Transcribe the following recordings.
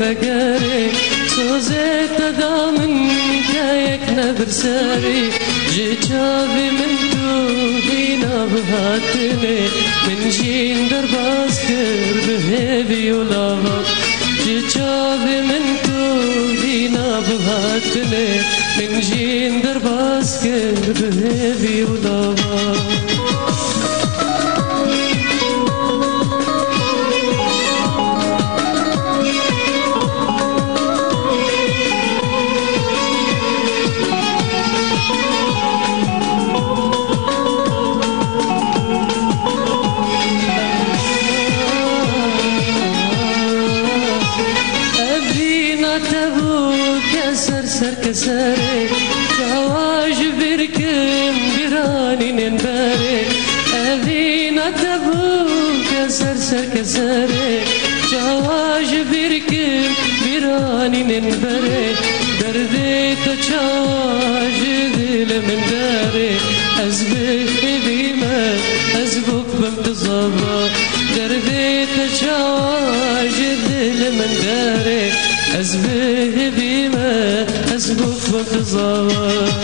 بقاري سوزت دامن كايك نبر ساري جيتشافي من دودينا بهاتني من جين درباس كر بهيبي ولابا جيتشافي من دودينا بهاتني من جين درباس كر بهيبي ولابا سر كساري شواج بركم براني ننباري أذينا تبوك سر كساري شواج بركم براني ننباري دردي تشواج ذل من داري أزبك بما أزبك بانتظابا دردي تشواج ذل من داري أزبك بما أزبك بانتظار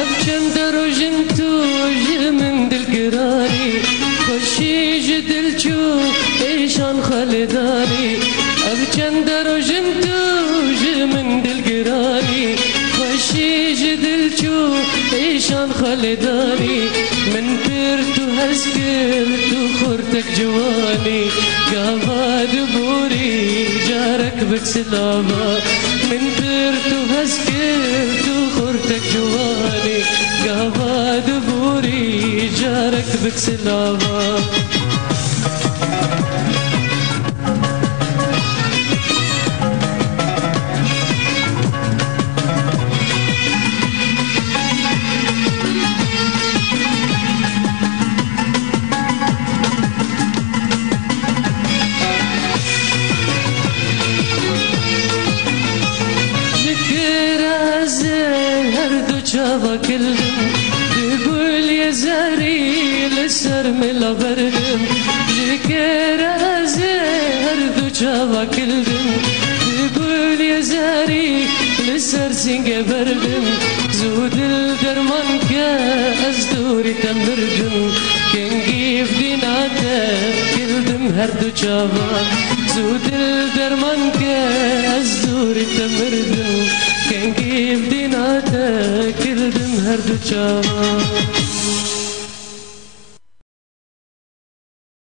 أبجن دروجنتو من دلقراري خشي جدل جو إيشان خالداري أبجن دروجنتو من دلقراري خشي جدل جو إيشان خالداري من بيرتو هسكرتو خورتك جواني قابا دبوري جارك بكسلامة من بيرتو هسكرتو خورتك جواني قابا دبوري جارك بكسلامة شافا كلهم بيقول يا زهري للسر ملا بردم ذكر زهر ذو شافا كلهم بيقول يا زهري للسر سنجة بردم زود الدرمان كأزدوري تمردم كنجيف ديناتا كلدم هردو شافا زود الدرمان كأزدوري تمردم كنجيف ديناتا كلدم هردو شافا